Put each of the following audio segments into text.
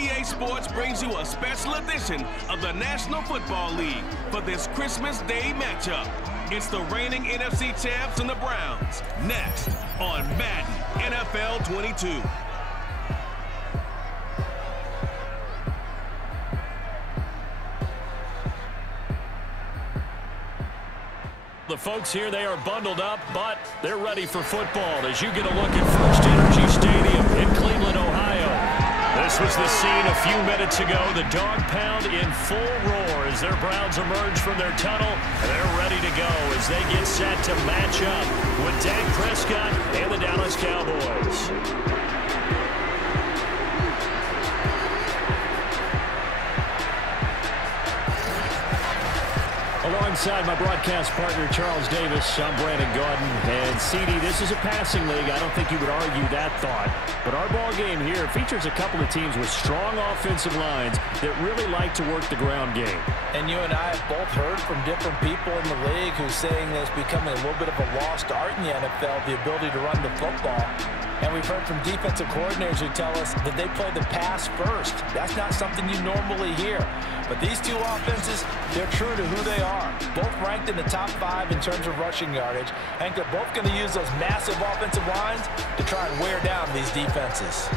EA Sports brings you a special edition of the National Football League for this Christmas Day matchup. It's the reigning NFC champs and the Browns. Next on Madden NFL 22. The folks here, they are bundled up, but they're ready for football as you get a look at First Energy Stadium in Cleveland, Ohio. This was the scene a few minutes ago. The dog pound in full roar as their Browns emerge from their tunnel. They're ready to go as they get set to match up with Dak Prescott and the Dallas Cowboys. Alongside my broadcast partner, Charles Davis, I'm Brandon Gaudin. And, CD, this is a passing league. I don't think you would argue that thought. But our ball game here features a couple of teams with strong offensive lines that really like to work the ground game. And you and I have both heard from different people in the league who's saying there's becoming a little bit of a lost art in the NFL, the ability to run the football. And we've heard from defensive coordinators who tell us that they play the pass first. That's not something you normally hear. But these two offenses, they're true to who they are. Both ranked in the top 5 in terms of rushing yardage. I think they're both going to use those massive offensive lines to try and wear down these defenses.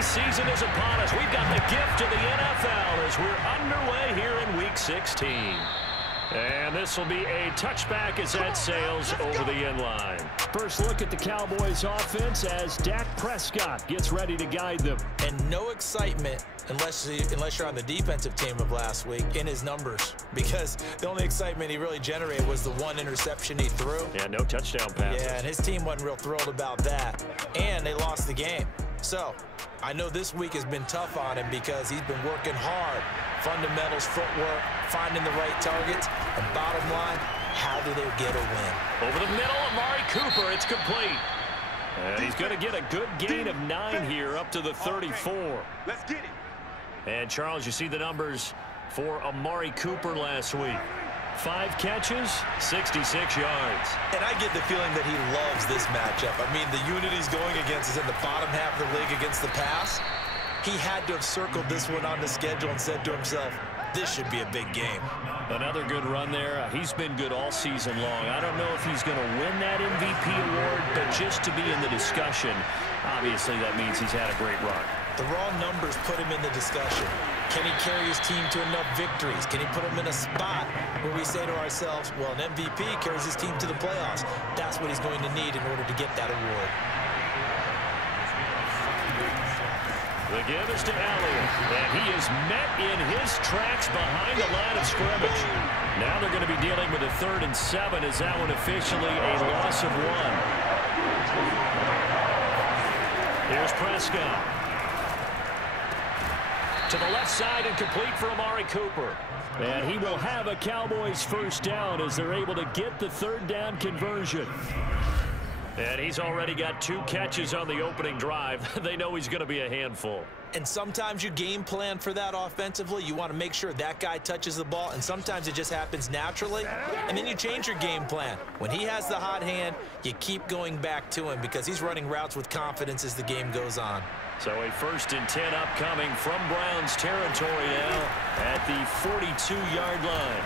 Season is upon us. We've got the gift of the NFL as we're underway here in Week 16. And this will be a touchback as that sails over the end line. First look at the Cowboys offense as Dak Prescott gets ready to guide them. And no excitement unless you're on the defensive team of last week in his numbers, because the only excitement he really generated was the one interception he threw. Yeah, no touchdown passes. Yeah, and his team wasn't real thrilled about that. And they lost the game. So I know this week has been tough on him because he's been working hard. Fundamentals, footwork, finding the right targets. And bottom line, how do they get a win? Over the middle, Amari Cooper, it's complete. And he's going to get a good gain of 9 here up to the 34. Let's get it. And Charles, you see the numbers for Amari Cooper last week. 5 catches, 66 yards. And I get the feeling that he loves this matchup. I mean, the unit he's going against is in the bottom half of the league against the pass. He had to have circled this one on the schedule and said to himself, this should be a big game. Another good run there. He's been good all season long. I don't know if he's going to win that MVP award, but just to be in the discussion, obviously that means he's had a great run. The raw numbers put him in the discussion. Can he carry his team to enough victories? Can he put them in a spot where we say to ourselves, well, an MVP carries his team to the playoffs. That's what he's going to need in order to get that award. The give is to Elliott, and he is met in his tracks behind the line of scrimmage. Now they're going to be dealing with a 3rd and 7 as that one officially a loss of 1. Here's Prescott. To the left side and complete for Amari Cooper. And he will have a Cowboys first down as they're able to get the 3rd down conversion. And he's already got 2 catches on the opening drive. They know he's going to be a handful. And sometimes you game plan for that offensively. You want to make sure that guy touches the ball, and sometimes it just happens naturally. And then you change your game plan. When he has the hot hand, you keep going back to him because he's running routes with confidence as the game goes on. So a 1st and 10 upcoming from Browns territory now at the 42-yard line.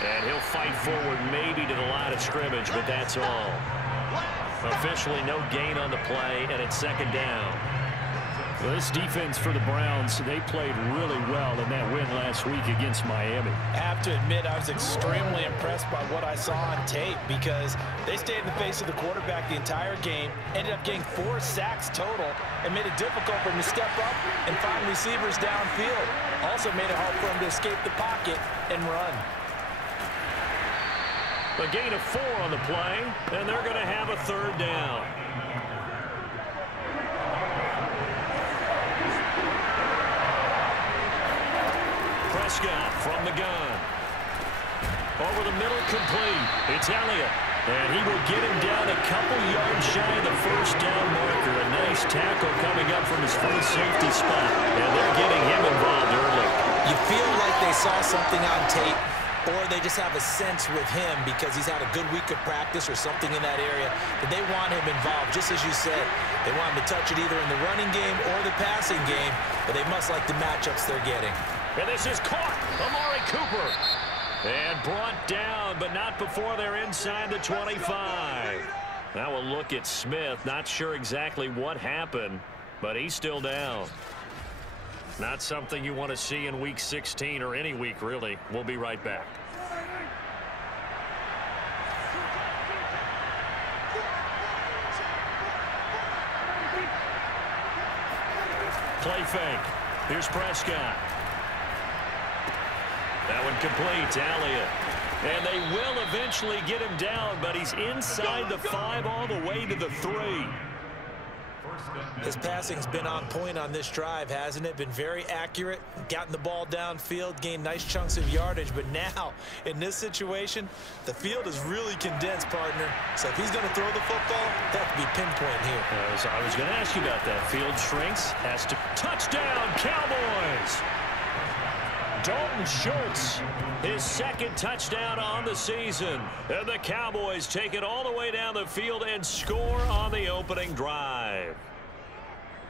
And he'll fight forward maybe to the line of scrimmage, but that's all. Officially no gain on the play, and it's 2nd down. Well, this defense for the Browns, they played really well in that win last week against Miami. I have to admit, I was extremely impressed by what I saw on tape because they stayed in the face of the quarterback the entire game, ended up getting 4 sacks total, and made it difficult for him to step up and find receivers downfield. Also made it hard for him to escape the pocket and run. A gain of 4 on the play, and they're going to have a 3rd down. Prescott from the gun. Over the middle, complete. It's Elliott. And he will get him down a couple yards shy of the first down marker. A nice tackle coming up from his first safety spot. And they're getting him involved early. You feel like they saw something on tape, or they just have a sense with him because he's had a good week of practice or something in that area that they want him involved. Just as you said, they want him to touch it either in the running game or the passing game, but they must like the matchups they're getting. And this is caught. Amari Cooper. And brought down, but not before they're inside the 25. Now we'll look at Smith. Not sure exactly what happened, but he's still down. Not something you want to see in Week 16 or any week, really. We'll be right back. Play fake. Here's Prescott. That one complete. Elliott. And they will eventually get him down, but he's inside the 5 all the way to the 3. His passing's been on point on this drive, hasn't it? Been very accurate, gotten the ball downfield, gained nice chunks of yardage. But now, in this situation, the field is really condensed, partner. So if he's going to throw the football, that could be pinpoint here. I was going to ask you about that. Field shrinks, has to touchdown, Cowboys! Dalton Schultz, his second touchdown on the season. And the Cowboys take it all the way down the field and score on the opening drive.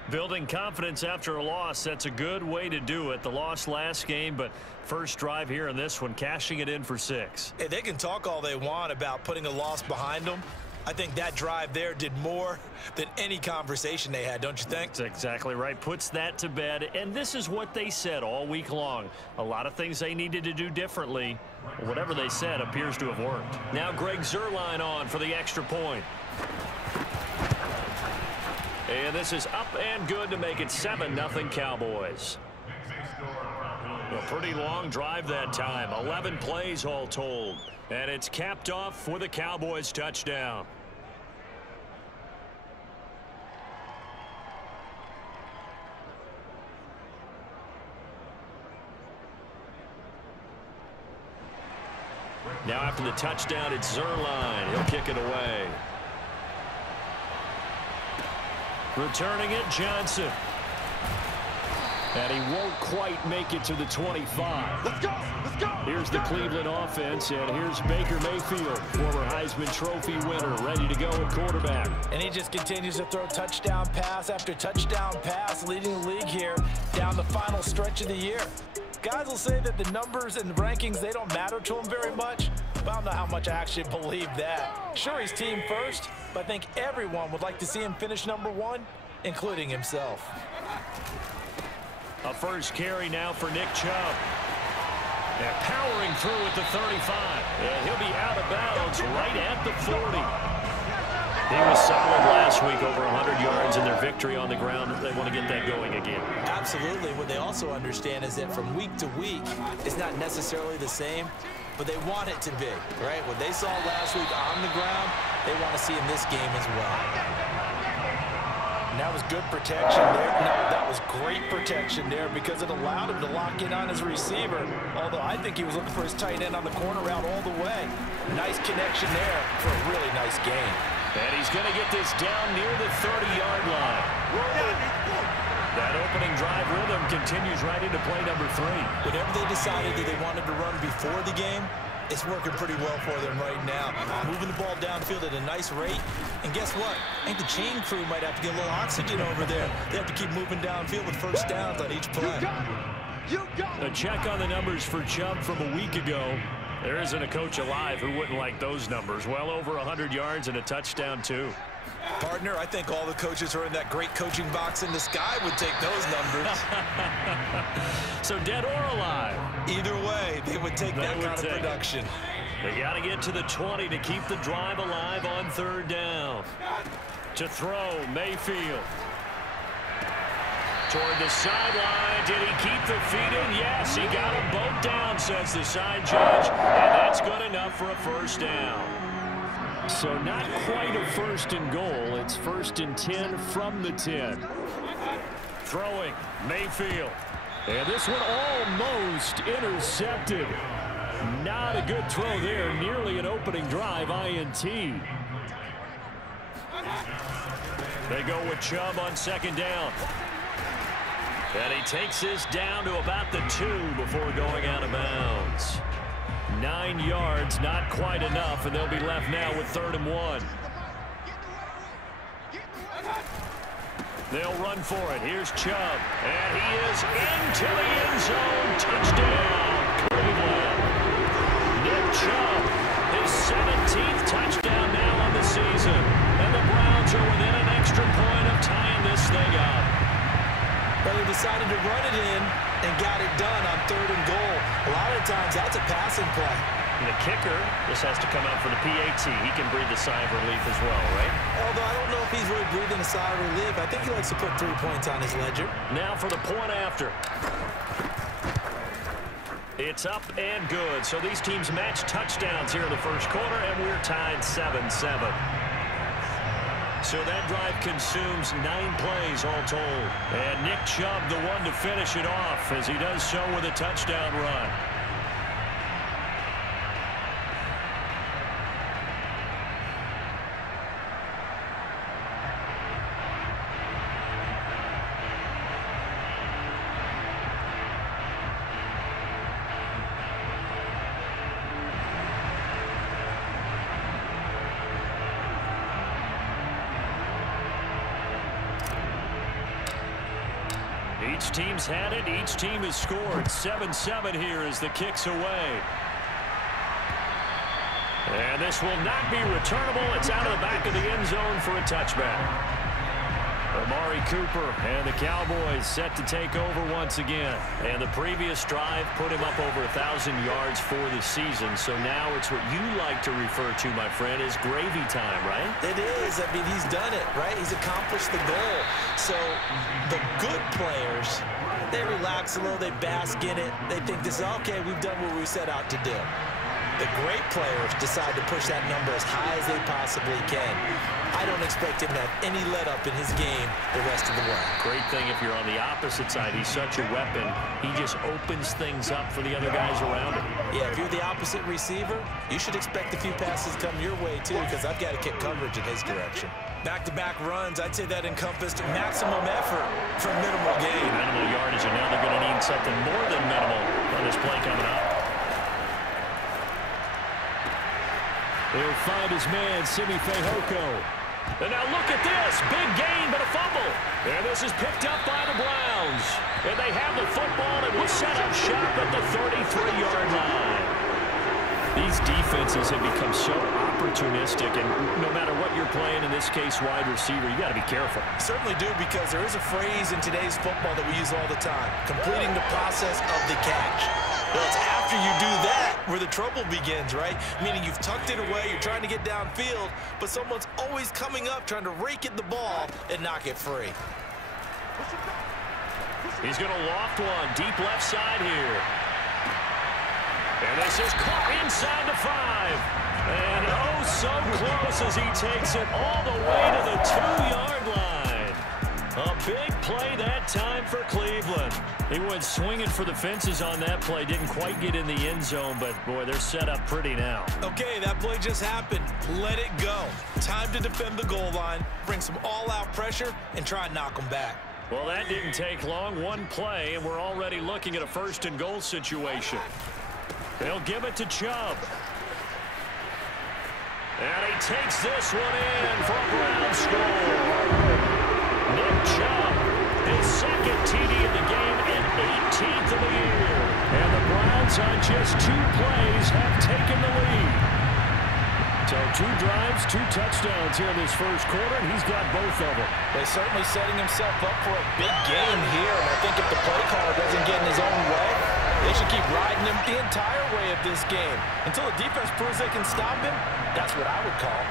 Building confidence after a loss, that's a good way to do it. The loss last game, but first drive here in this one, cashing it in for 6. Hey, they can talk all they want about putting a loss behind them. I think that drive there did more than any conversation they had, don't you think? That's exactly right. Puts that to bed. And this is what they said all week long. A lot of things they needed to do differently. Whatever they said appears to have worked. Now Greg Zuerlein on for the extra point. And this is up and good to make it 7-0 Cowboys. A pretty long drive that time. 11 plays all told. And it's capped off for the Cowboys touchdown. Now after the touchdown, it's Zuerlein. He'll kick it away. Returning it, Johnson. And he won't quite make it to the 25. Let's go! Let's go! Here's the Cleveland offense, and here's Baker Mayfield, former Heisman Trophy winner, ready to go at quarterback. And he just continues to throw touchdown pass after touchdown pass, leading the league here down the final stretch of the year. Guys will say that the numbers and the rankings, they don't matter to him very much, but I don't know how much I actually believe that. Sure, he's team first, but I think everyone would like to see him finish #1, including himself. A first carry now for Nick Chubb. And powering through at the 35. And he'll be out of bounds right at the 40. He was solid last week, over 100 yards in their victory on the ground. They want to get that going again. Absolutely. What they also understand is that from week to week, it's not necessarily the same, but they want it to be, right? What they saw last week on the ground, they want to see in this game as well. And that was good protection there. No, that was great protection there because it allowed him to lock in on his receiver. Although I think he was looking for his tight end on the corner route all the way. Nice connection there for a really nice game. And he's going to get this down near the 30-yard line. That opening drive rhythm continues right into play number 3. Whatever they decided that they wanted to run before the game, it's working pretty well for them right now. Moving the ball downfield at a nice rate. And guess what? I think the chain crew might have to get a little oxygen over there. They have to keep moving downfield with first downs on each play. A check on the numbers for Chubb from a week ago. There isn't a coach alive who wouldn't like those numbers. Well over 100 yards and a touchdown, too. Partner, I think all the coaches who are in that great coaching box in the sky would take those numbers. So dead or alive? Either way, they would take that kind of production. They got to get to the 20 to keep the drive alive on 3rd down. To throw, Mayfield. Toward the sideline. Did he keep the feet in? Yes, he got them both down, says the side judge. And that's good enough for a first down. So not quite a 1st and goal. It's 1st and 10 from the 10. Throwing, Mayfield. And this one almost intercepted. Not a good throw there. Nearly an opening drive INT. They go with Chubb on second down. And he takes this down to about the 2 before going out of bounds. 9 yards, not quite enough, and they'll be left now with 3rd and 1. They'll run for it. Here's Chubb, and he is into the end zone. Touchdown, Cleveland. Nick Chubb, his 17th touchdown now on the season. And the Browns are within an extra point of tying this thing up. But they decided to run it in and got it done on 3rd and goal. A lot of times that's a passing play. And the kicker, this has to come out for the PAT. He can breathe a sigh of relief as well, right? Although I don't know if he's really breathing a sigh of relief. I think he likes to put 3 points on his ledger. Now for the point after. It's up and good. So these teams match touchdowns here in the first quarter, and we're tied 7-7. So that drive consumes 9 plays all told. And Nick Chubb, the one to finish it off, as he does so with a touchdown run. Each team's had it. Each team has scored. 7-7 here as the kick's away. And this will not be returnable. It's out of the back of the end zone for a touchback. Amari Cooper and the Cowboys set to take over once again. And the previous drive put him up over 1,000 yards for the season. So now it's what you like to refer to, my friend, as gravy time, right? It is. I mean, he's done it, right? He's accomplished the goal. So the good players, they relax a little. They bask in it. They think this is, okay, we've done what we set out to do. The great players decide to push that number as high as they possibly can. I don't expect him to have any let-up in his game the rest of the way. Great thing if you're on the opposite side. He's such a weapon. He just opens things up for the other guys around him. Yeah, if you're the opposite receiver, you should expect a few passes come your way, too, because I've got to kick coverage in his direction. Back-to-back runs, I'd say that encompassed maximum effort for minimal gain. Minimal yardage, and now they're going to need something more than minimal on this play coming up. He'll find his man, Simi Fehoko. And now look at this. Big gain, but a fumble. And this is picked up by the Browns. And they have the football and will set up shop at the 33-yard line. These defenses have become so opportunistic, and no matter what you're playing, in this case wide receiver, you got to be careful. Certainly do, because there is a phrase in today's football that we use all the time: completing the process of the catch. Well, it's after you do that where the trouble begins, right? Meaning you've tucked it away, you're trying to get downfield, but someone's always coming up trying to rake at the ball and knock it free. He's going to loft one deep left side here. And this is caught inside the 5. And oh, so close as he takes it all the way to the 2-yard line. A big play that time for Cleveland. He went swinging for the fences on that play. Didn't quite get in the end zone, but, boy, they're set up pretty now. Okay, that play just happened. Let it go. Time to defend the goal line, bring some all-out pressure, and try and knock them back. Well, that didn't take long. One play, and we're already looking at a 1st and goal situation. They'll give it to Chubb. And he takes this one in for a Brown score. Nick Chubb, his 2nd TD of the game and 18th of the year. And the Browns on just 2 plays have taken the lead. So 2 drives, 2 touchdowns here in this first quarter, and he's got both of them. They're certainly setting himself up for a big game here, and I think if the play caller doesn't get in his own way, they should keep riding him the entire way of this game. Until the defense proves they can stop him, that's what I would call.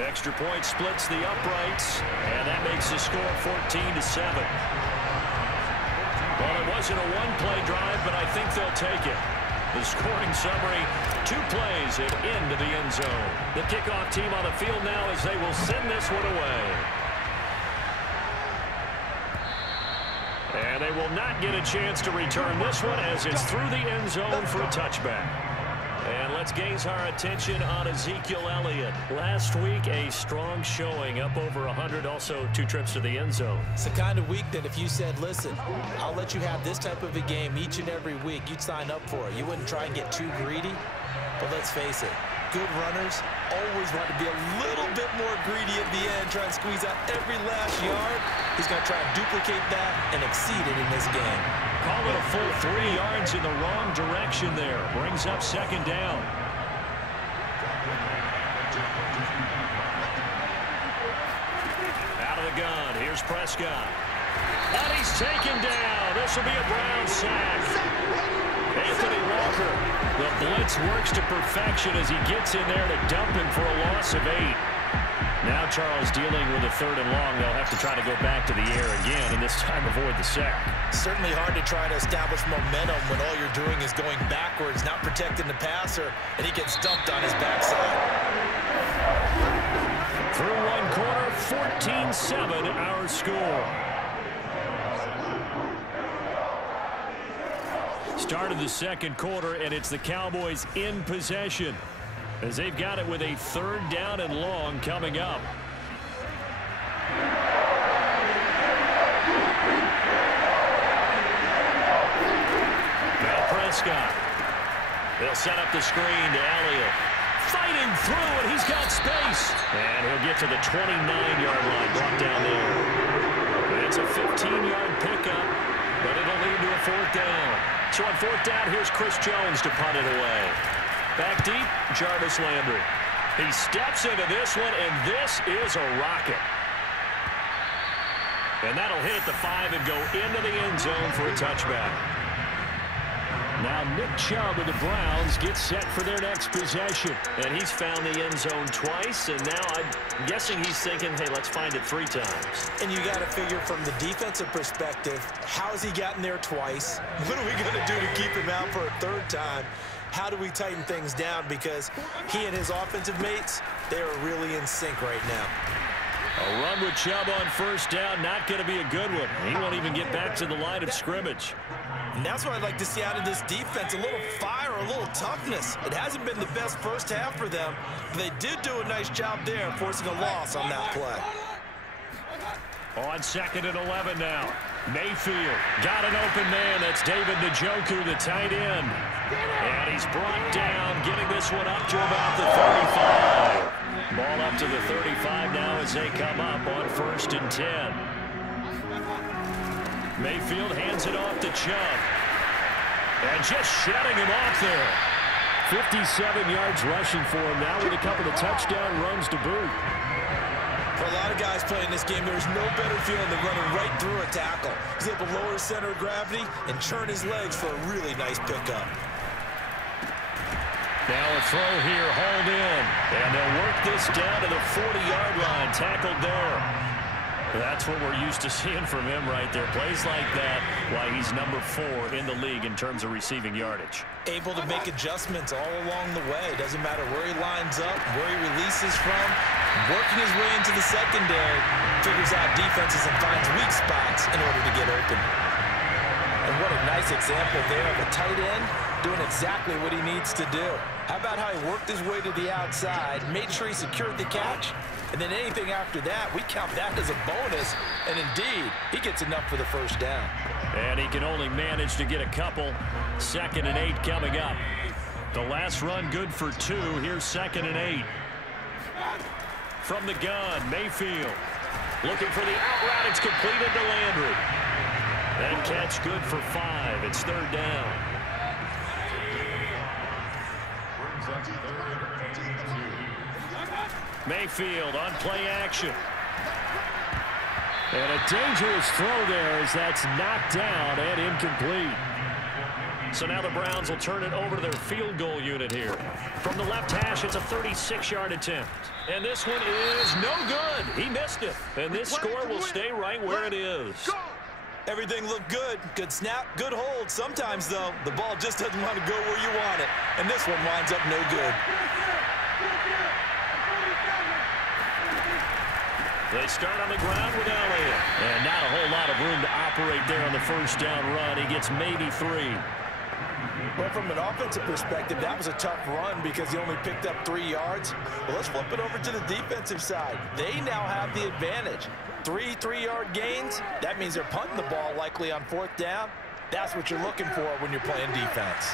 Extra point splits the uprights, and that makes the score 14-7. Well, it wasn't a one-play drive, but I think they'll take it. The scoring summary, 2 plays and into the end zone. The kickoff team on the field now as they will send this one away. And they will not get a chance to return this one as it's through the end zone for a touchback. And let's gaze our attention on Ezekiel Elliott. Last week, a strong showing, up over 100, also 2 trips to the end zone. It's the kind of week that if you said, listen, I'll let you have this type of a game each and every week, you'd sign up for it. You wouldn't try and get too greedy. But let's face it, good runners always want to be a little bit more greedy at the end, try and squeeze out every last yard. He's going to try and duplicate that and exceed it in this game. Call it a full 3 yards in the wrong direction there. Brings up second down. Out of the gun. Here's Prescott. And he's taken down. This will be a Brown sack. Anthony Walker. The blitz works to perfection as he gets in there to dump him for a loss of 8. Now Charles dealing with a 3rd and long. They'll have to try to go back to the air again, and this time avoid the sack. Certainly hard to try to establish momentum when all you're doing is going backwards, not protecting the passer, and he gets dumped on his backside. Through one quarter, 14-7 our score. Start of the second quarter, and it's the Cowboys in possession, as they've got it with a 3rd down and long coming up. Now Prescott. They'll set up the screen to Elliott. Fighting through, and he's got space. And he'll get to the 29-yard line, brought down there. It's a 15-yard pickup, but it'll lead to a 4th down. So on 4th down, here's Chris Jones to punt it away. Back deep, Jarvis Landry. He steps into this one, and this is a rocket. And that'll hit at the 5 and go into the end zone for a touchback. Now Nick Chubb of the Browns gets set for their next possession. And he's found the end zone twice, and now I'm guessing he's thinking, hey, let's find it 3 times. And you got to figure from the defensive perspective, how's he gotten there twice? What are we going to do to keep him out for a 3rd time? How do we tighten things down? Because he and his offensive mates, they are really in sync right now. A run with Chubb on 1st down, not going to be a good one. He won't even get back to the line of scrimmage. And that's what I'd like to see out of this defense, a little fire, a little toughness. It hasn't been the best first half for them, but they did do a nice job there, forcing a loss on that play. On 2nd and 11 now. Mayfield got an open man. That's David Njoku, the tight end. And he's brought down, getting this one up to about the 35. Ball up to the 35 now as they come up on 1st and 10. Mayfield hands it off to Chubb. And just shutting him off there. 57 yards rushing for him now with a couple of touchdown runs to boot. For a lot of guys playing this game, there's no better feeling than running right through a tackle. He's able to lower his center of gravity and churn his legs for a really nice pickup. Now a throw here, hauled in. And they'll work this down to the 40-yard line, tackled there. That's what we're used to seeing from him right there. Plays like that, why he's number 4 in the league in terms of receiving yardage. Able to make adjustments all along the way. Doesn't matter where he lines up, where he releases from. Working his way into the secondary, figures out defenses and finds weak spots in order to get open. And what a nice example there of a tight end doing exactly what he needs to do. How about how he worked his way to the outside, made sure he secured the catch, and then anything after that, we count that as a bonus. And indeed, he gets enough for the 1st down. And he can only manage to get a couple. 2nd and 8 coming up. The last run good for 2. Here's 2nd and 8. From the gun, Mayfield. Looking for the out route. It's completed to Landry. That catch good for 5. It's 3rd down. Mayfield on play action. And a dangerous throw there as that's knocked down and incomplete. So now the Browns will turn it over to their field goal unit here. From the left hash, it's a 36-yard attempt. And this one is no good. He missed it. And this score will stay right where it is. Everything looked good. Good snap, good hold. Sometimes, though, the ball just doesn't want to go where you want it. And this one winds up no good. They start on the ground with Elliott. And not a whole lot of room to operate there on the first down run. He gets maybe 3. Well, from an offensive perspective, that was a tough run because he only picked up 3 yards. Well, let's flip it over to the defensive side. They now have the advantage. 3 3-yard gains. That means they're punting the ball likely on 4th down. That's what you're looking for when you're playing defense.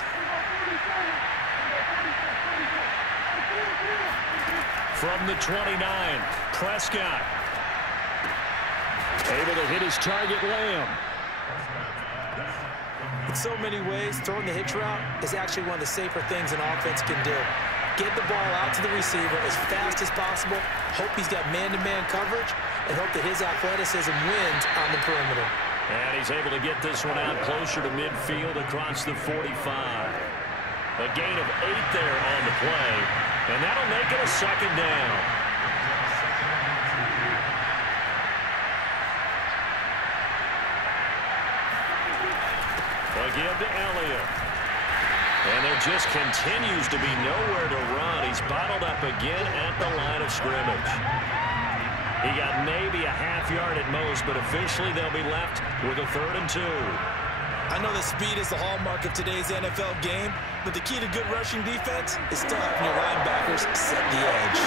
From the 29, Prescott. Able to hit his target, Lamb. In so many ways, throwing the hitch route is actually one of the safer things an offense can do. Get the ball out to the receiver as fast as possible, hope he's got man-to-man coverage, and hope that his athleticism wins on the perimeter. And he's able to get this one out closer to midfield across the 45. A gain of 8 there on the play, and that'll make it a 2nd down. Give to Elliott. And there just continues to be nowhere to run. He's bottled up again at the line of scrimmage. He got maybe a half yard at most, but officially they'll be left with a 3rd and 2. I know that speed is the hallmark of today's NFL game, but the key to good rushing defense is still having your linebackers set the edge.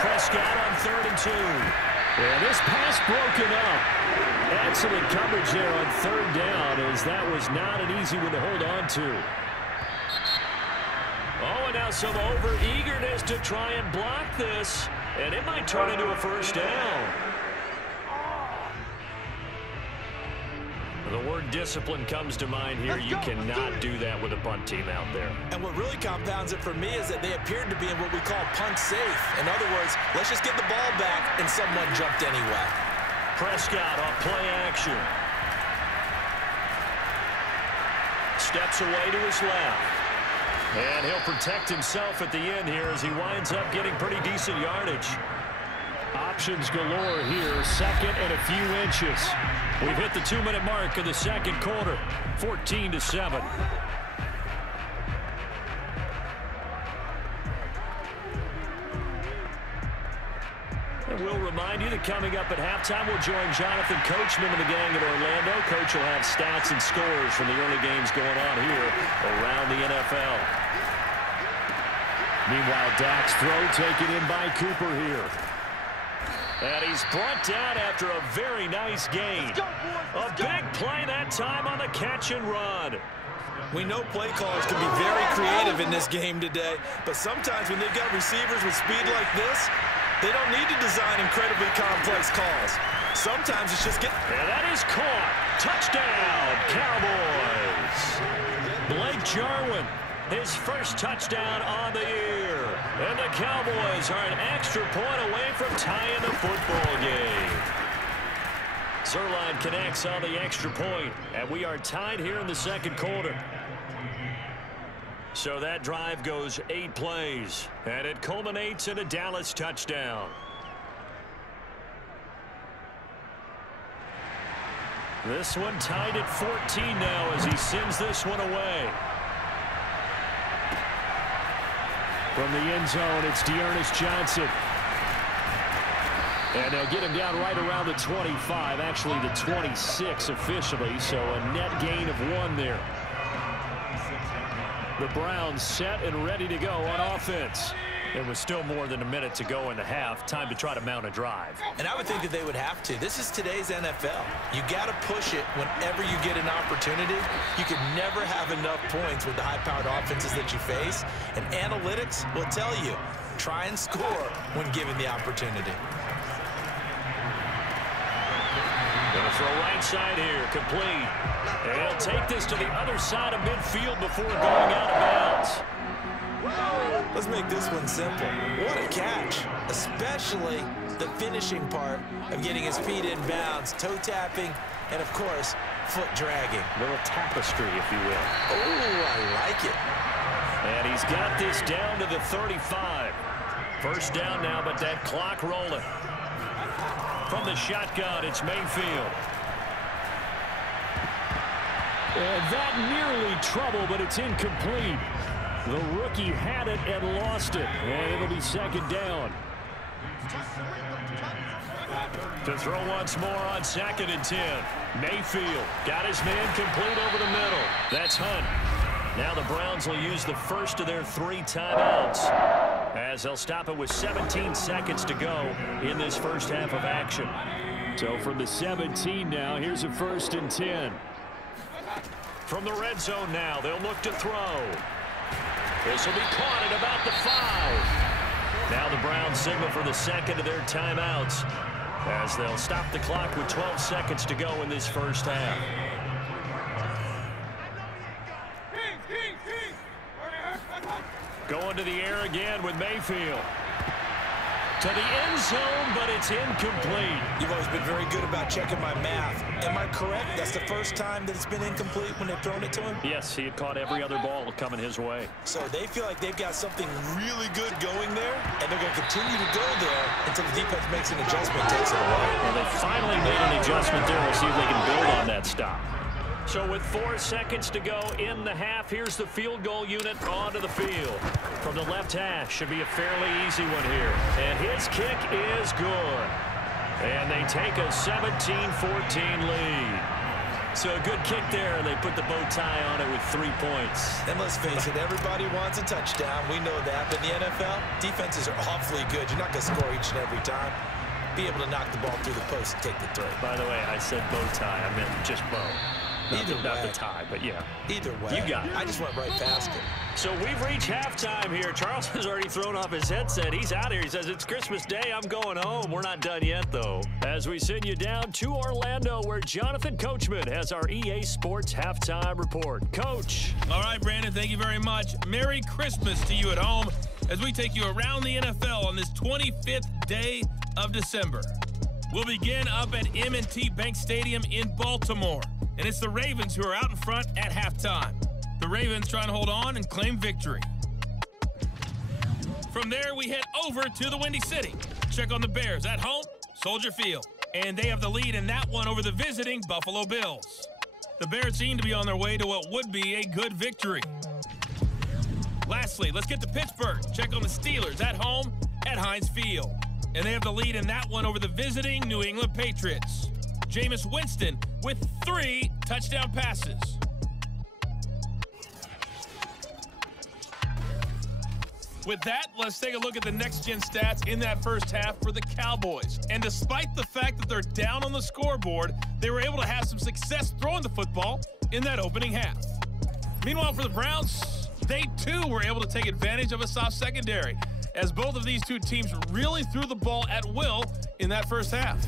Prescott on 3rd and 2. And this pass broken up. Excellent coverage there on 3rd down, as that was not an easy one to hold on to. Oh, and now some over-eagerness to try and block this, and it might turn into a 1st down. The word discipline comes to mind here. You cannot do that with a punt team out there. And what really compounds it for me is that they appeared to be in what we call punt safe. In other words, let's just get the ball back, and someone jumped anyway. Prescott on play action. Steps away to his left. And he'll protect himself at the end here as he winds up getting pretty decent yardage. Options galore here, 2nd and a few inches. We've hit the 2-minute mark of the 2nd quarter, 14-7. And we'll remind you that coming up at halftime, we'll join Jonathan Coachman and the gang in Orlando. Coach will have stats and scores from the early games going on here around the NFL. Meanwhile, Dak's throw taken in by Cooper here. And he's brought down after a very nice gain. A big play that time on the catch and run. We know play callers can be very creative in this game today, but sometimes when they've got receivers with speed like this, they don't need to design incredibly complex calls. Sometimes it's just And that is caught. Touchdown, Cowboys. Blake Jarwin, his first touchdown on the year. And the Cowboys are an extra point away from tying the football game. Zerline connects on the extra point, and we are tied here in the 2nd quarter. So that drive goes 8 plays, and it culminates in a Dallas touchdown. This one tied at 14 now as he sends this one away. From the end zone, it's Dearness Johnson. And they'll get him down right around the 25, actually the 26 officially, so a net gain of 1 there. The Browns set and ready to go on offense. There was still more than a minute to go in the half. Time to try to mount a drive. And I would think that they would have to. This is today's NFL. You got to push it whenever you get an opportunity. You can never have enough points with the high-powered offenses that you face. And analytics will tell you, try and score when given the opportunity. Gonna throw right side here, complete. And he'll take this to the other side of midfield before going out of bounds. Let's make this one simple. What a catch, especially the finishing part of getting his feet in bounds, toe tapping, and of course, foot dragging. A little tapestry, if you will. Oh, I like it. And he's got this down to the 35. First down now, but that clock rolling. From the shotgun, it's Mayfield. And that nearly trouble, but it's incomplete. The rookie had it and lost it, and it'll be second down. To throw once more on 2nd and 10. Mayfield got his man complete over the middle. That's Hunt. Now the Browns will use the first of their 3 timeouts, as they'll stop it with 17 seconds to go in this first half of action. So from the 17 now, here's a 1st and 10. From the red zone now, they'll look to throw. This will be caught at about the 5. Now the Browns signal for the second of their timeouts, as they'll stop the clock with 12 seconds to go in this first half. Going to the air again with Mayfield. To the end zone, but it's incomplete. You've always been very good about checking my math. Am I correct? That's the first time that it's been incomplete when they've thrown it to him? Yes, he had caught every other ball coming his way. So they feel like they've got something really good going there, and they're going to continue to go there until the defense makes an adjustment, takes it away. Well, they finally made an adjustment there. We'll see if they can build on that stop. So with 4 seconds to go in the half, here's the field goal unit onto the field. From the left hash, should be a fairly easy one here. And his kick is good. And they take a 17-14 lead. So a good kick there, and they put the bow tie on it with 3 points. And let's face it, everybody wants a touchdown. We know that. But in the NFL, defenses are awfully good. You're not going to score each and every time. Be able to knock the ball through the post and take the throw. By the way, I said bow tie. I meant just bow. Not the tie, but yeah. Either way. You got it. I just went right past it. So we've reached halftime here. Charles has already thrown off his headset. He's out here. He says, it's Christmas Day. I'm going home. We're not done yet, though. As we send you down to Orlando, where Jonathan Coachman has our EA Sports Halftime Report. Coach. All right, Brandon, thank you very much. Merry Christmas to you at home as we take you around the NFL on this 25th day of December. We'll begin up at M&T Bank Stadium in Baltimore. And it's the Ravens who are out in front at halftime. The Ravens trying to hold on and claim victory. From there, we head over to the Windy City. Check on the Bears at home, Soldier Field. And they have the lead in that one over the visiting Buffalo Bills. The Bears seem to be on their way to what would be a good victory. Lastly, let's get to Pittsburgh. Check on the Steelers at home at Heinz Field. And they have the lead in that one over the visiting New England Patriots. Jameis Winston with 3 touchdown passes. With that, let's take a look at the next-gen stats in that first half for the Cowboys. And despite the fact that they're down on the scoreboard, they were able to have some success throwing the football in that opening half. Meanwhile, for the Browns, they too were able to take advantage of a soft secondary, as both of these two teams really threw the ball at will in that first half.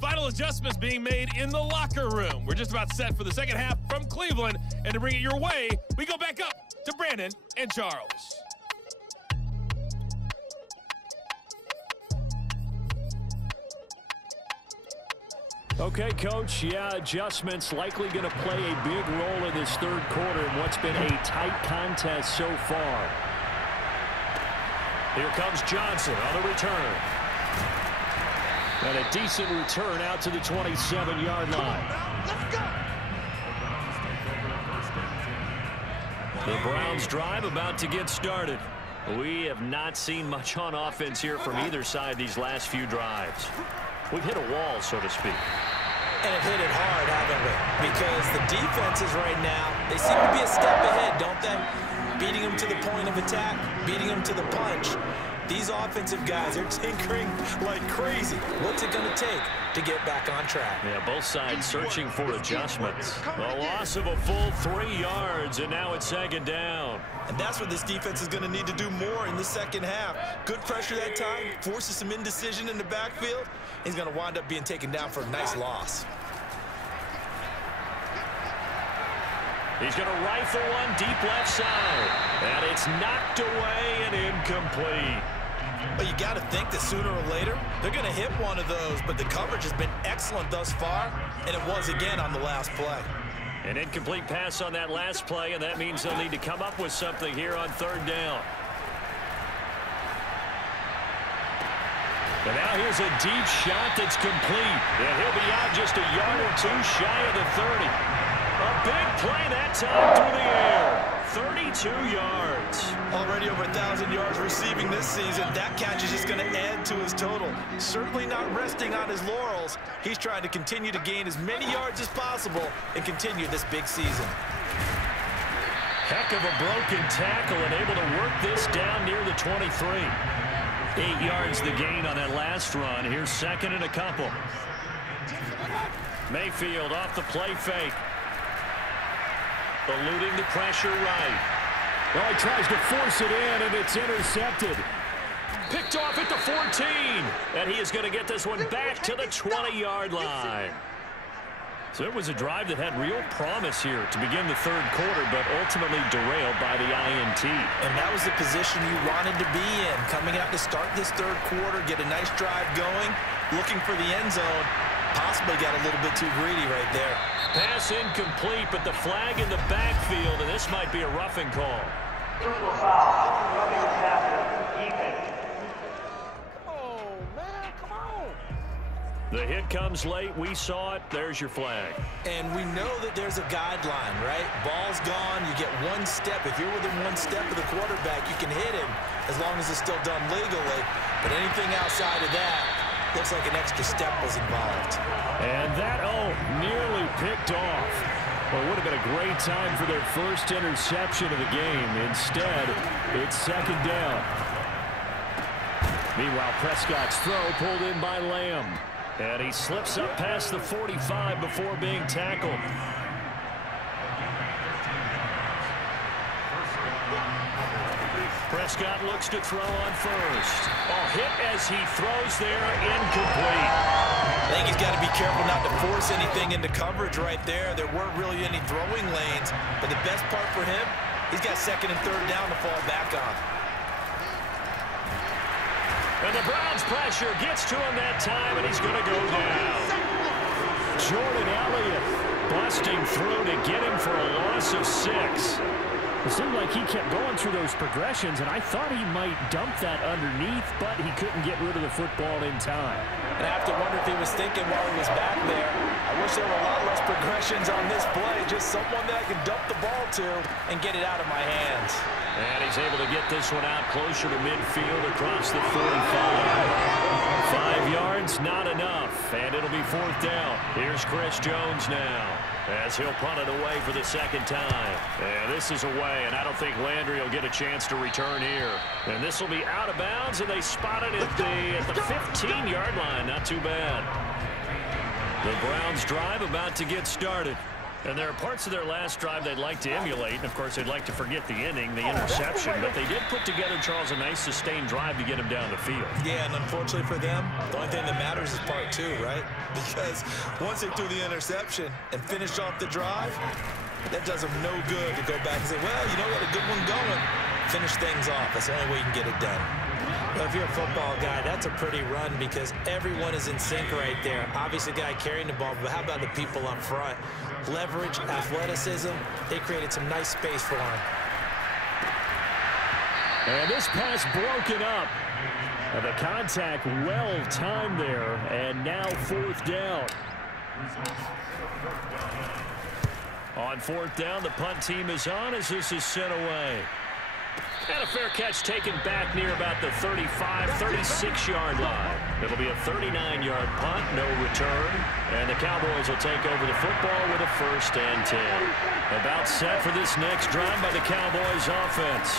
Final adjustments being made in the locker room. We're just about set for the second half from Cleveland. And to bring it your way, we go back up to Brandon and Charles. Okay, Coach. Yeah, adjustments likely going to play a big role in this third quarter in what's been a tight contest so far. Here comes Johnson on the return. And a decent return out to the 27-yard line. The Browns drive about to get started. We have not seen much on offense here from either side these last few drives. We've hit a wall, so to speak. And it hit it hard, haven't we? Because the defenses right now, they seem to be a step ahead, don't they? Beating them to the point of attack, beating them to the punch. These offensive guys are tinkering like crazy. What's it going to take to get back on track? Yeah, both sides searching for adjustments. A loss of a full 3 yards, and now it's second down. And that's what this defense is going to need to do more in the second half. Good pressure that time, forces some indecision in the backfield. He's going to wind up being taken down for a nice loss. He's going to rifle one deep left side. And it's knocked away and incomplete. But you got to think that sooner or later, they're going to hit one of those. But the coverage has been excellent thus far, and it was again on the last play. An incomplete pass on that last play, and that means they'll need to come up with something here on third down. And now here's a deep shot that's complete. And he'll be out just a yard or two shy of the 30. A big play that time through the air. 32 yards. Already over 1,000 yards receiving this season. That catch is just going to add to his total. Certainly not resting on his laurels. He's trying to continue to gain as many yards as possible and continue this big season. Heck of a broken tackle and able to work this down near the 23. 8 yards the gain on that last run. Here's second and a couple. Mayfield off the play fake. Eluding the pressure right. Well, he tries to force it in, and it's intercepted. Picked off at the 14. And he is going to get this one back to the 20-yard line. So it was a drive that had real promise here to begin the third quarter, but ultimately derailed by the INT. And that was the position you wanted to be in. Coming out to start this third quarter, get a nice drive going, looking for the end zone. Possibly got a little bit too greedy right there. Pass incomplete, but the flag in the backfield, and this might be a roughing call. Personal foul. Untitled Chapter. Defense. The hit comes late. We saw it. There's your flag. And we know that there's a guideline, right? Ball's gone. You get one step. If you're within one step of the quarterback, you can hit him as long as it's still done legally. But anything outside of that, looks like an extra step was involved. And that, nearly picked off. Well, it would have been a great time for their first interception of the game. Instead, it's second down. Meanwhile, Prescott's throw pulled in by Lamb. And he slips up past the 45 before being tackled. Prescott looks to throw on first. Hit as he throws there, incomplete. I think he's got to be careful not to force anything into coverage right there. There weren't really any throwing lanes, but the best part for him, he's got second and third down to fall back on. And the Browns' pressure gets to him that time, and he's going to go down. Jordan Elliott busting through to get him for a loss of 6. It seemed like he kept going through those progressions, and I thought he might dump that underneath, but he couldn't get rid of the football in time. And I have to wonder if he was thinking while he was back there, I wish there were a lot less progressions on this play, just someone that I can dump the ball to and get it out of my hands. And he's able to get this one out closer to midfield across the 45. 5 yards, not enough, and it'll be fourth down. Here's Chris Jones now, as he'll punt it away for the second time. And this is away, and I don't think Landry will get a chance to return here. And this will be out of bounds, and they spot it at the 15-yard line. Not too bad. The Browns' drive about to get started. And there are parts of their last drive they'd like to emulate. And, of course, they'd like to forget the inning, the interception. But they did put together, Charles, a nice sustained drive to get him down the field. Yeah, and unfortunately for them, the only thing that matters is part 2, right? Because once they threw the interception and finished off the drive, that does them no good to go back and say, well, you know what, a good one going. Finish things off. That's the only way you can get it done. Well, if you're a football guy, that's a pretty run because everyone is in sync right there. Obviously, the guy carrying the ball, but how about the people up front? Leverage, athleticism, they created some nice space for him. And this pass broken up. And the contact well timed there, and now fourth down. On fourth down, the punt team is on as this is sent away. And a fair catch taken back near about the 35, 36-yard line. It'll be a 39-yard punt, no return. And the Cowboys will take over the football with a 1st and 10. About set for this next drive by the Cowboys offense.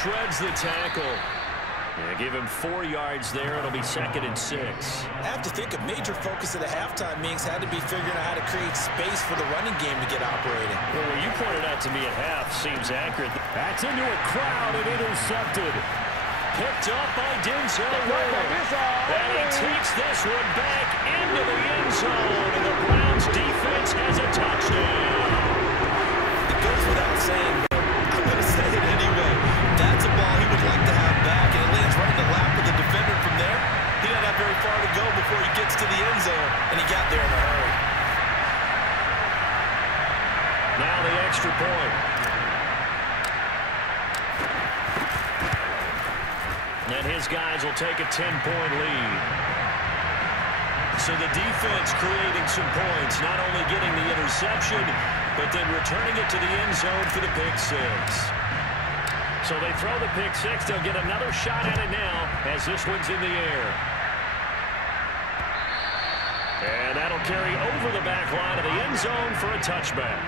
Shreds the tackle. Yeah, give him 4 yards there. It'll be 2nd and 6. I have to think a major focus of the halftime meetings had to be figuring out how to create space for the running game to get operating. Well, what you pointed out to me at half seems accurate. That's into a crowd and intercepted. Picked up by Denzel Ward. And he takes this one back into the end zone. And the Browns defense has a touchdown. It goes without saying, but I'm going to say it anyway. That's a ball he would like to have back, and it lands right in the lap of the defender from there. He doesn't have very far to go before he gets to the end zone, and he got there in a hurry. Now the extra point. And his guys will take a 10-point lead. So the defense creating some points, not only getting the interception, but then returning it to the end zone for the pick six. So they throw the pick six. They'll get another shot at it now as this one's in the air. And that'll carry over the back line of the end zone for a touchback.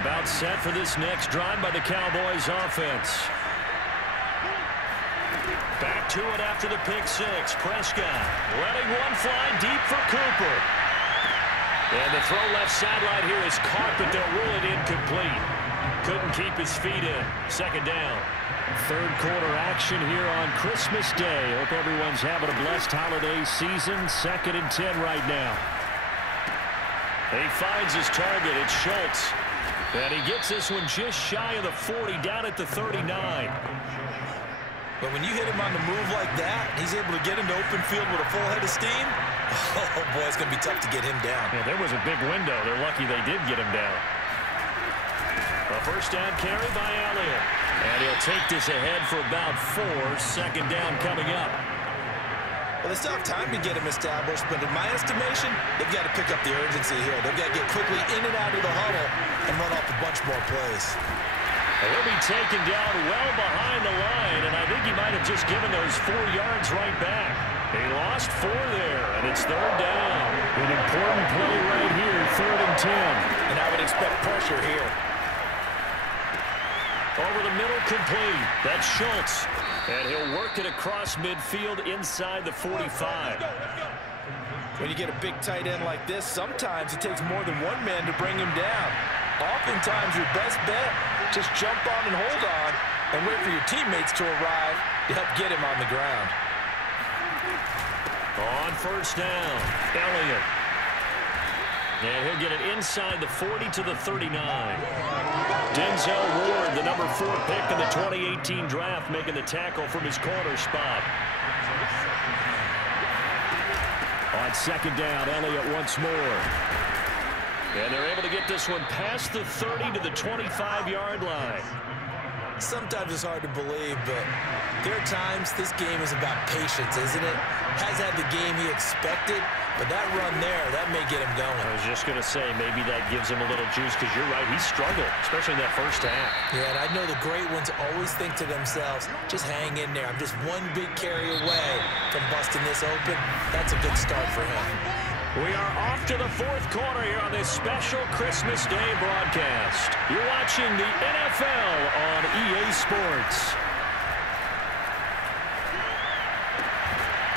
About set for this next drive by the Cowboys offense. Back to it after the pick six. Prescott letting one fly deep for Cooper. And the throw left sideline here is caught, but they'll rule it incomplete. Couldn't keep his feet in. Second down. Third quarter action here on Christmas Day. Hope everyone's having a blessed holiday season. 2nd and 10 right now. He finds his target. It's Schultz. And he gets this one just shy of the 40, down at the 39. But when you hit him on the move like that, he's able to get into open field with a full head of steam. Oh, boy, it's going to be tough to get him down. Yeah, there was a big window. They're lucky they did get him down. A first down carry by Elliott. And he'll take this ahead for about 4. Second down coming up. Well, they still have time to get him established, but in my estimation, they've got to pick up the urgency here. They've got to get quickly in and out of the huddle and run off a bunch more plays. He'll be taken down well behind the line, and I think he might have just given those 4 yards right back. He lost 4 there, and it's third down. An important play right here, 3rd and 10. And I would expect pressure here. Over the middle, complete. That's Schultz. And he'll work it across midfield inside the 45. When you get a big tight end like this, sometimes it takes more than one man to bring him down. Oftentimes, your best bet, just jump on and hold on and wait for your teammates to arrive to help get him on the ground. On first down, Elliott. And he'll get it inside the 40 to the 39. Denzel Ward, the number 4 pick in the 2018 draft, making the tackle from his corner spot. On second down, Elliott once more. And they're able to get this one past the 30 to the 25-yard line. Sometimes it's hard to believe, but there are times this game is about patience, isn't it? Has had the game he expected, but that run there, that may get him going. I was just going to say, maybe that gives him a little juice, because you're right, he struggled, especially in that first half. Yeah, and I know the great ones always think to themselves, just hang in there. I'm just one big carry away from busting this open. That's a good start for him. We are off to the 4th quarter here on this special Christmas Day broadcast. You're watching the NFL on EA Sports.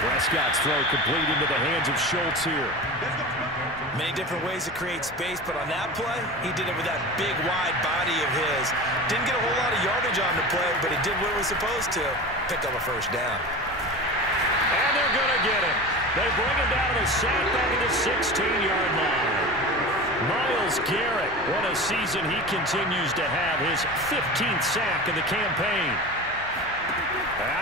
Prescott's throw complete into the hands of Schultz here. Many different ways to create space, but on that play, he did it with that big, wide body of his. Didn't get a whole lot of yardage on the play, but he did what it was supposed to. Pick up a first down. And they're going to get him. They bring him down to the sack back at the 16-yard line. Myles Garrett, what a season he continues to have, his 15th sack of the campaign.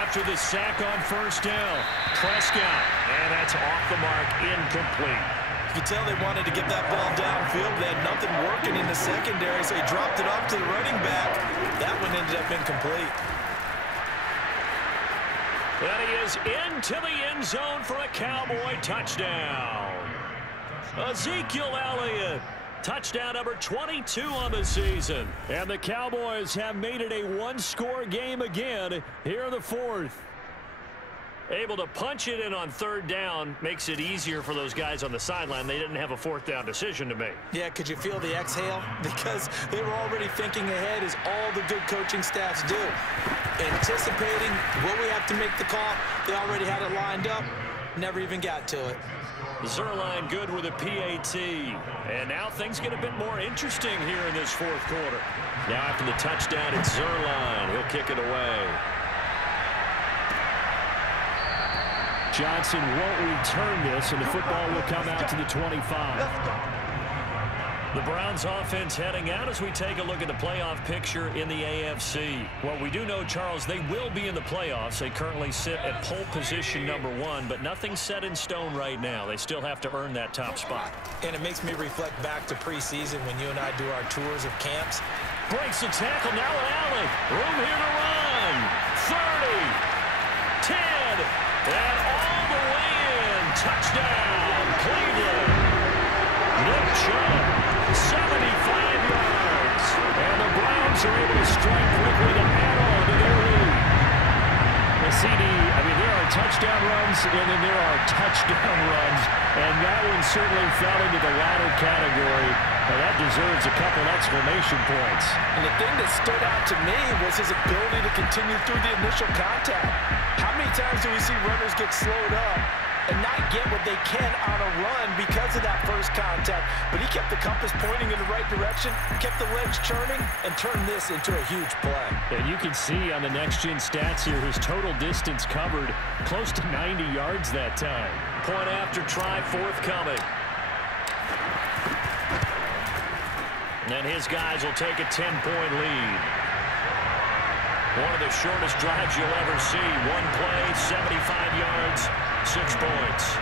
After the sack on first down, Prescott, and that's off the mark, incomplete. You can tell they wanted to get that ball downfield. They had nothing working in the secondary, so he dropped it off to the running back. That one ended up incomplete. And he is into the end zone for a Cowboy touchdown. Ezekiel Elliott, touchdown number 22 on the season. And the Cowboys have made it a one-score game again here in the 4th. Able to punch it in on 3rd down makes it easier for those guys on the sideline. They didn't have a 4th down decision to make. Yeah, could you feel the exhale? Because they were already thinking ahead, as all the good coaching staffs do. Anticipating, will we have to make the call? They already had it lined up. Never even got to it. Zerline good with a PAT. And now things get a bit more interesting here in this 4th quarter. Now after the touchdown, it's Zerline. He'll kick it away. Johnson won't return this, and the football will come out to the 25. The Browns offense heading out as we take a look at the playoff picture in the AFC. What we do know, Charles, they will be in the playoffs. They currently sit at pole position number 1, but nothing's set in stone right now. They still have to earn that top spot. And it makes me reflect back to preseason when you and I do our tours of camps. Breaks the tackle, now Allen. Room here to run. 30, 10, and all the way touchdown, Cleveland. Nick Chubb, 75 yards. And the Browns are able to strike quickly to add on to their lead. The CD, there are touchdown runs, and then there are touchdown runs. And that one certainly fell into the latter category. Now that deserves a couple exclamation points. And the thing that stood out to me was his ability to continue through the initial contact. How many times do we see runners get slowed up and not get what they can on a run because of that first contact? But he kept the compass pointing in the right direction, kept the legs churning, and turned this into a huge play. And you can see on the next-gen stats here, his total distance covered close to 90 yards that time. Point after try forthcoming. And his guys will take a 10-point lead. One of the shortest drives you'll ever see. One play, 75 yards, 6 points.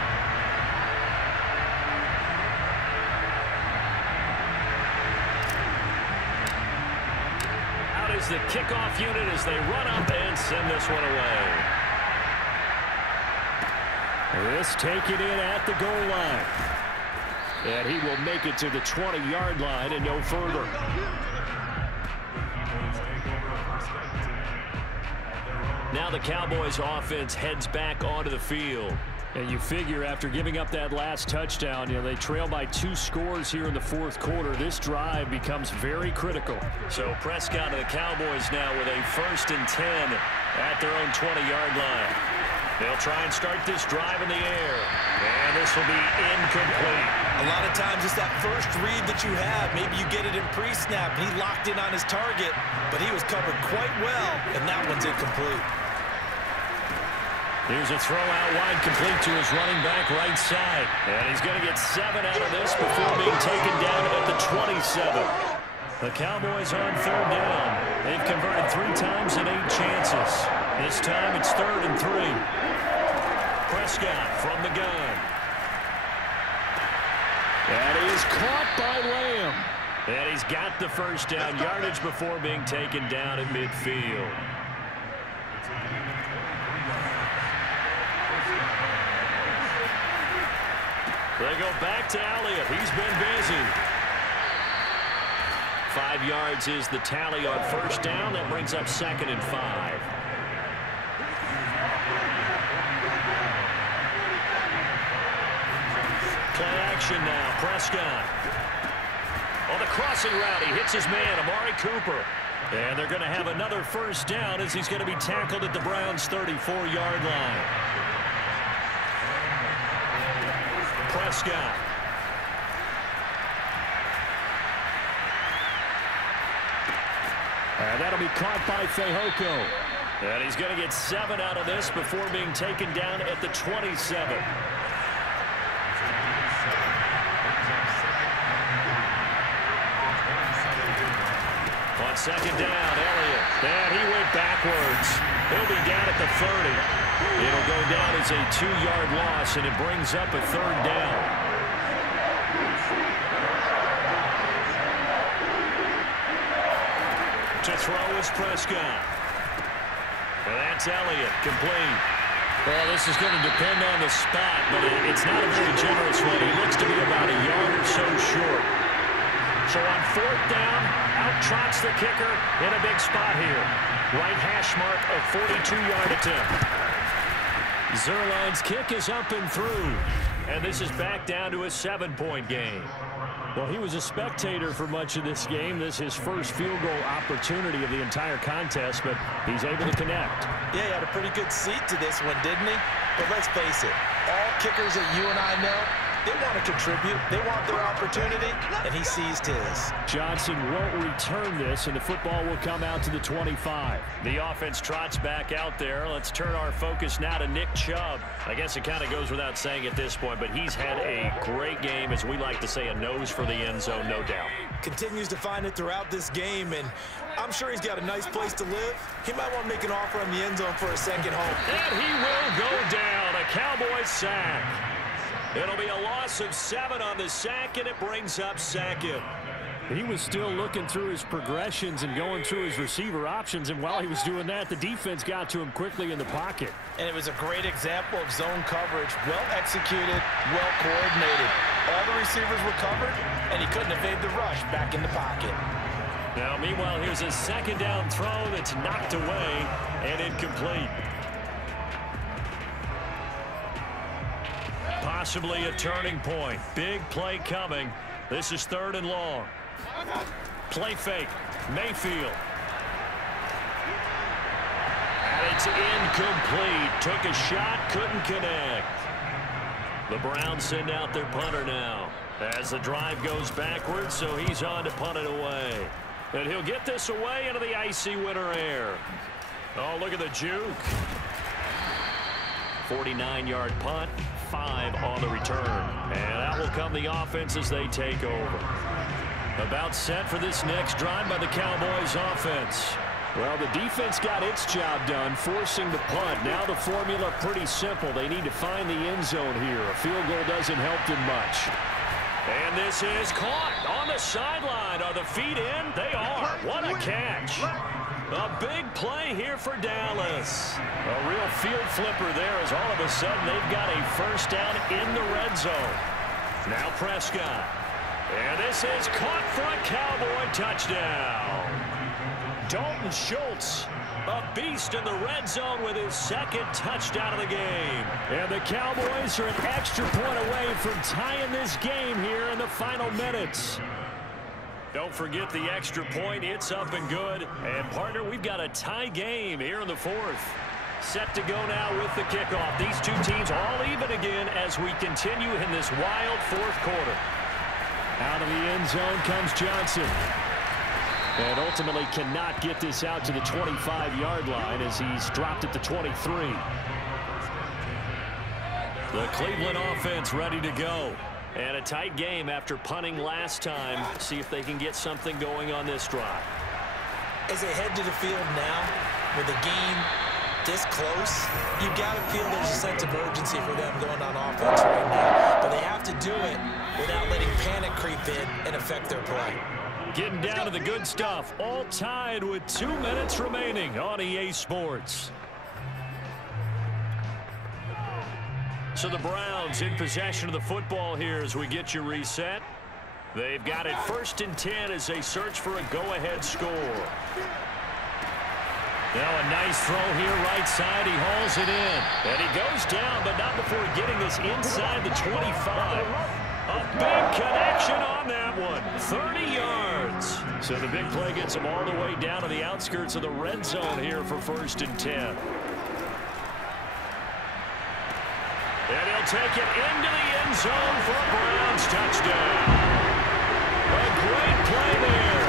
Out is the kickoff unit as they run up and send this one away. This taken in at the goal line. And he will make it to the 20-yard line and no further. Now the Cowboys offense heads back onto the field. And you figure after giving up that last touchdown, they trail by 2 scores here in the fourth quarter. This drive becomes very critical. So Prescott and the Cowboys now with a 1st and 10 at their own 20-yard line. They'll try and start this drive in the air. And this will be incomplete. A lot of times it's that first read that you have. Maybe you get it in pre-snap, and he locked in on his target, but he was covered quite well, and that one's incomplete. Here's a throw out wide, complete to his running back right side. And he's going to get 7 out of this before being taken down at the 27. The Cowboys on 3rd down. They've converted 3 times in 8 chances. This time it's 3rd and 3. Prescott from the gun. That is caught by Lamb. And he's got the first down yardage before being taken down at midfield. They go back to Elliott. He's been busy. 5 yards is the tally on 1st down. That brings up 2nd and 5. Play action now. Prescott. On the crossing route, he hits his man, Amari Cooper. And they're going to have another 1st down as he's going to be tackled at the Browns' 34-yard line. Prescott. And that'll be caught by Fehoko. And he's going to get 7 out of this before being taken down at the 27. On 2nd down, Elliott. And he went backwards. He'll be down at the 30. It'll go down as a 2-yard loss, and it brings up a 3rd down. To throw is Prescott. And that's Elliott, complete. Well, this is going to depend on the spot, but it's not a very generous one. He looks to be about a yard or so short. So on 4th down, out trots the kicker in a big spot here. Right hash mark of 42-yard attempt. Zerline's kick is up and through. And this is back down to a 7-point game. Well, he was a spectator for much of this game. This is his first field goal opportunity of the entire contest, but he's able to connect. Yeah, he had a pretty good seat to this one, didn't he? But let's face it, all kickers that you and I know, they want to contribute. They want their opportunity, and he seized his. Johnson won't return this, and the football will come out to the 25. The offense trots back out there. Let's turn our focus now to Nick Chubb. I guess it kind of goes without saying at this point, but he's had a great game, as we like to say, a nose for the end zone, no doubt. Continues to find it throughout this game, and I'm sure he's got a nice place to live. He might want to make an offer on the end zone for a second home. And he will go down. A Cowboys sack. It'll be a loss of 7 on the sack, and it brings up 2nd. He was still looking through his progressions and going through his receiver options, and while he was doing that, the defense got to him quickly in the pocket. And it was a great example of zone coverage, well executed, well coordinated. All the receivers were covered, and he couldn't evade the rush back in the pocket. Now, meanwhile, here's a second down throw that's knocked away and incomplete. Possibly a turning point. Big play coming. This is 3rd and long. Play fake. Mayfield. And it's incomplete. Took a shot, couldn't connect. The Browns send out their punter now as the drive goes backwards, so he's on to punt it away. And he'll get this away into the icy winter air. Oh, look at the juke. 49-yard punt, 5 on the return. And out will come the offense as they take over. About set for this next drive by the Cowboys offense. Well, the defense got its job done, forcing the punt. Now the formula pretty simple. They need to find the end zone here. A field goal doesn't help them much. And this is caught on the sideline. Are the feet in? They are. What a catch. A big play here for Dallas. A real field flipper there as all of a sudden they've got a first down in the red zone. Now Prescott. And this is caught for a Cowboy touchdown. Dalton Schultz, a beast in the red zone with his 2nd touchdown of the game. And the Cowboys are an extra point away from tying this game here in the final minutes. Don't forget the extra point. It's up and good. And, partner, we've got a tie game here in the 4th. Set to go now with the kickoff. These two teams all even again as we continue in this wild 4th quarter. Out of the end zone comes Johnson. And ultimately cannot get this out to the 25-yard line as he's dropped at the 23. The Cleveland offense ready to go. And a tight game after punting last time. See if they can get something going on this drive. As they head to the field now, with the game this close, you've got to feel there's a sense of urgency for them going on offense right now. But they have to do it without letting panic creep in and affect their play. Getting down to the good stuff. All tied with 2 minutes remaining on EA Sports. So the Browns in possession of the football here as we get you reset. They've got it 1st and 10 as they search for a go-ahead score. Now a nice throw here right side. He hauls it in. And he goes down, but not before getting this inside the 25. A big connection on that one. 30 yards. So the big play gets him all the way down to the outskirts of the red zone here for 1st and 10. And he'll take it into the end zone for a Browns touchdown. A great play there.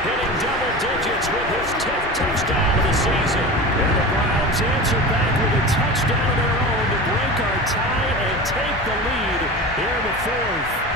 Hitting double digits with his 10th touchdown of the season. And the Browns answer back with a touchdown of their own to break our tie and take the lead here in the 4th.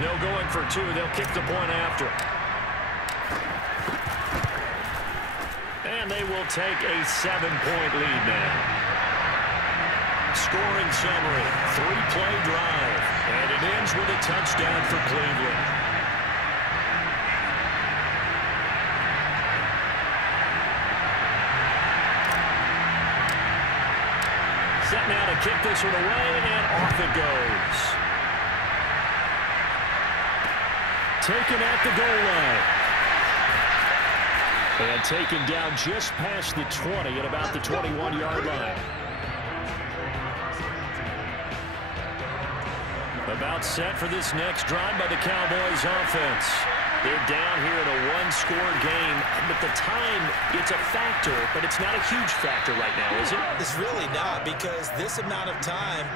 No going for 2. They'll kick the point after. And they will take a 7-point lead now. Scoring summary. 3-play drive. And it ends with a touchdown for Cleveland. Set now to kick this one away, and off it goes. Taken at the goal line. And taken down just past the 20 at about the 21-yard line. About set for this next drive by the Cowboys offense. They're down here in a one-score game, but the time, it's a factor, but it's not a huge factor right now, is it? It's really not, because this amount of time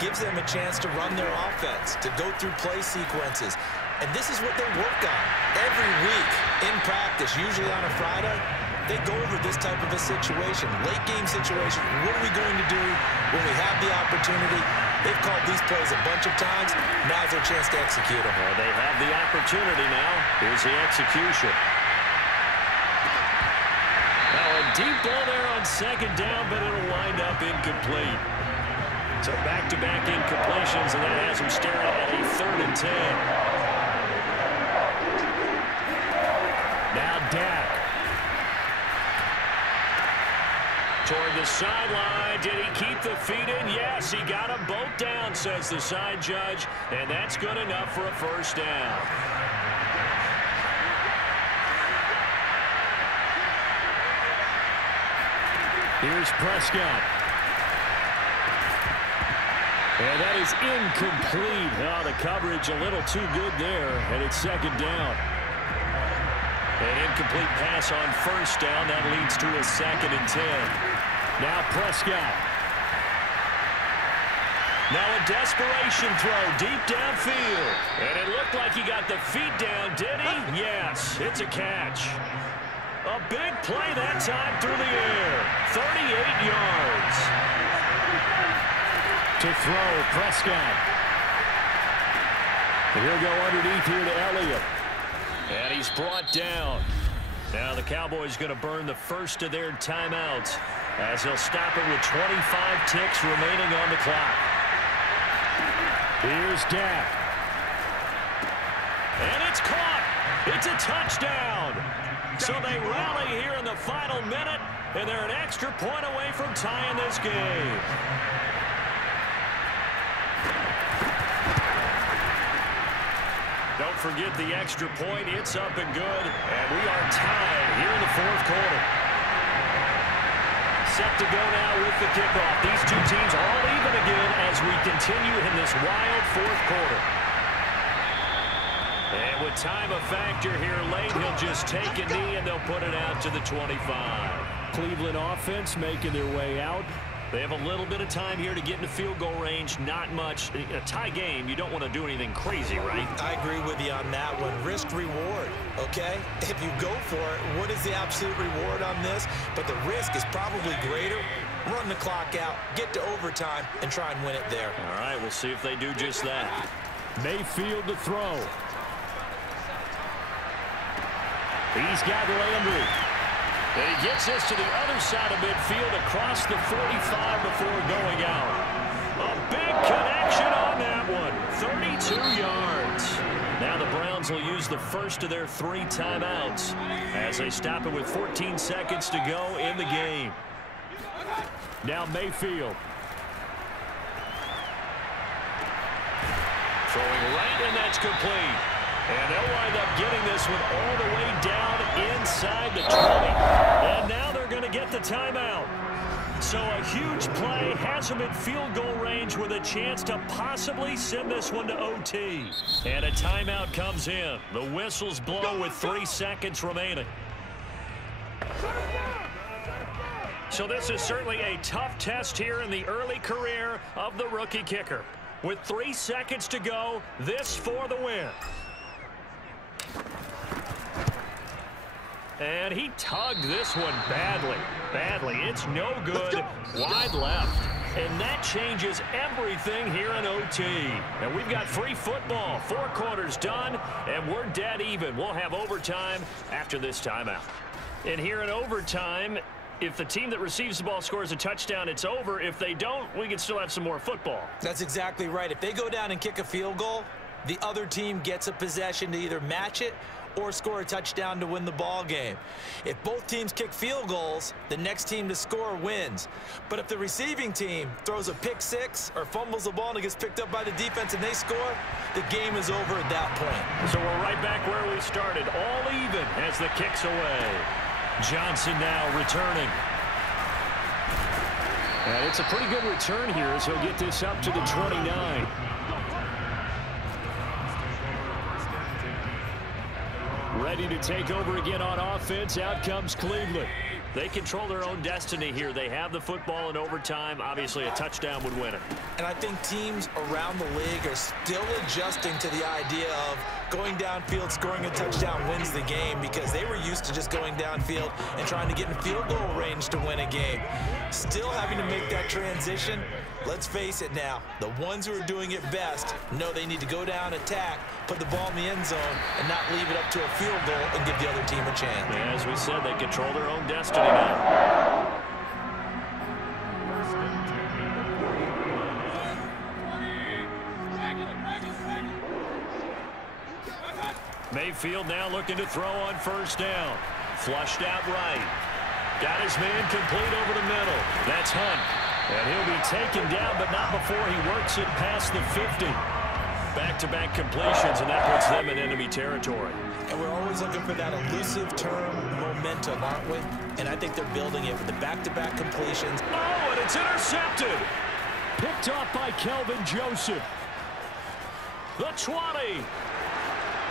gives them a chance to run their offense, to go through play sequences. And this is what they work on every week in practice, usually on a Friday. they go over this type of a situation, late game situation. What are we going to do when we have the opportunity? They've called these plays a bunch of times. Now's their chance to execute them. Well, they have the opportunity now. Here's the execution. Now a deep ball there on second down, but it'll wind up incomplete. So back-to-back incompletions, and that has them staring at a 3rd and 10. Now Dak. Toward the sideline. Did he keep the feet in? Yes, he got them both down, says the side judge, and that's good enough for a 1st down. Here's Prescott. And that is incomplete. Oh, the coverage a little too good there, and it's 2nd down. An incomplete pass on 1st down. That leads to a 2nd and 10. Now Prescott. Now a desperation throw deep downfield. And it looked like he got the feet down, did he? Yes, it's a catch. A big play that time through the air. 38 yards. To throw, Prescott. He'll go underneath here to Elliott. And he's brought down. Now the Cowboys going to burn the first of their timeouts as he'll stop it with 25 ticks remaining on the clock. Here's Dak. And it's caught. It's a touchdown. So they rally here in the final minute, and they're an extra point away from tying this game. Don't forget the extra point. It's up and good. And we are tied here in the 4th quarter. Set to go now with the kickoff. These two teams all even again as we continue in this wild 4th quarter. And with time a factor here late, he'll just take a knee and they'll put it out to the 25. Cleveland offense making their way out. They have a little bit of time here to get into field goal range. Not much. A tie game, you don't want to do anything crazy, right? I agree with you on that one. Risk reward, okay? If you go for it, what is the absolute reward on this? But the risk is probably greater. Run the clock out, get to overtime, and try and win it there. All right, we'll see if they do just that. Mayfield to throw. He's got Landry. And he gets this to the other side of midfield across the 45 before going out. A big connection on that one. 32 yards. Now the Browns will use the first of their 3 timeouts as they stop it with 14 seconds to go in the game. Now Mayfield. Throwing right, and that's complete. And they'll wind up getting this one all the way down inside the 20. And now they're going to get the timeout. So a huge play has them in field goal range with a chance to possibly send this one to OT. And a timeout comes in. The whistles blow with 3 seconds remaining. So this is certainly a tough test here in the early career of the rookie kicker. With 3 seconds to go, this for the win. And he tugged this one badly. It's no good. Wide left. And that changes everything here in OT. And we've got free football. 4 quarters done, and we're dead even. We'll have overtime after this timeout. And here in overtime, if the team that receives the ball scores a touchdown, it's over. If they don't, we can still have some more football. That's exactly right. If they go down and kick a field goal, the other team gets a possession to either match it or score a touchdown to win the ball game. If both teams kick field goals, the next team to score wins. But if the receiving team throws a pick 6 or fumbles the ball and it gets picked up by the defense and they score, the game is over at that point. So we're right back where we started, all even as the kick's away. Johnson now returning. And it's a pretty good return here as he'll get this up to the 29. Ready to take over again on offense. Out comes Cleveland. They control their own destiny here. They have the football in overtime. Obviously, a touchdown would win it. And I think teams around the league are still adjusting to the idea of going downfield, scoring a touchdown wins the game, because they were used to just going downfield and trying to get in field goal range to win a game. Still having to make that transition. Let's face it now, the ones who are doing it best know they need to go down, attack, put the ball in the end zone, and not leave it up to a field goal and give the other team a chance. As we said, they control their own destiny now. Mayfield now looking to throw on first down. Flushed out right. Got his man complete over the middle. That's Hunt. And he'll be taken down, but not before he works it past the 50. Back-to-back completions, and that puts them in enemy territory. And we're always looking for that elusive term, momentum, aren't we? And I think they're building it with the back-to-back completions. Oh, and it's intercepted. Picked off by Kelvin Joseph. The 20.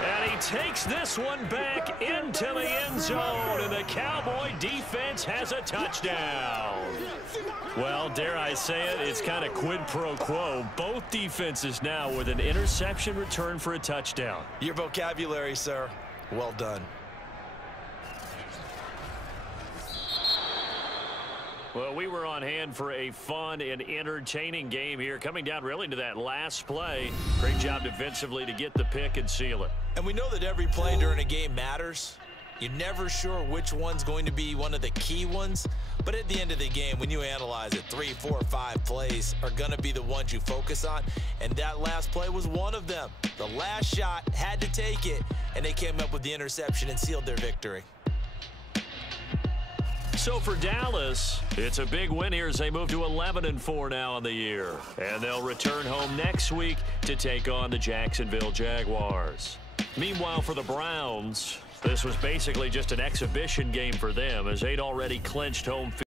And he takes this one back into the end zone, and the Cowboy defense has a touchdown. Well, dare I say it, it's kind of quid pro quo. Both defenses now with an interception return for a touchdown. Your vocabulary, sir. Well done. Well, we were on hand for a fun and entertaining game here, coming down really to that last play. Great job defensively to get the pick and seal it. And we know that every play during a game matters. You're never sure which one's going to be one of the key ones. But at the end of the game, when you analyze it, 3, 4, 5 plays are going to be the ones you focus on. And that last play was one of them. The last shot had to take it, and they came up with the interception and sealed their victory. So for Dallas, it's a big win here as they move to 11-4 now on the year. And they'll return home next week to take on the Jacksonville Jaguars. Meanwhile, for the Browns, this was basically just an exhibition game for them as they'd already clinched home field.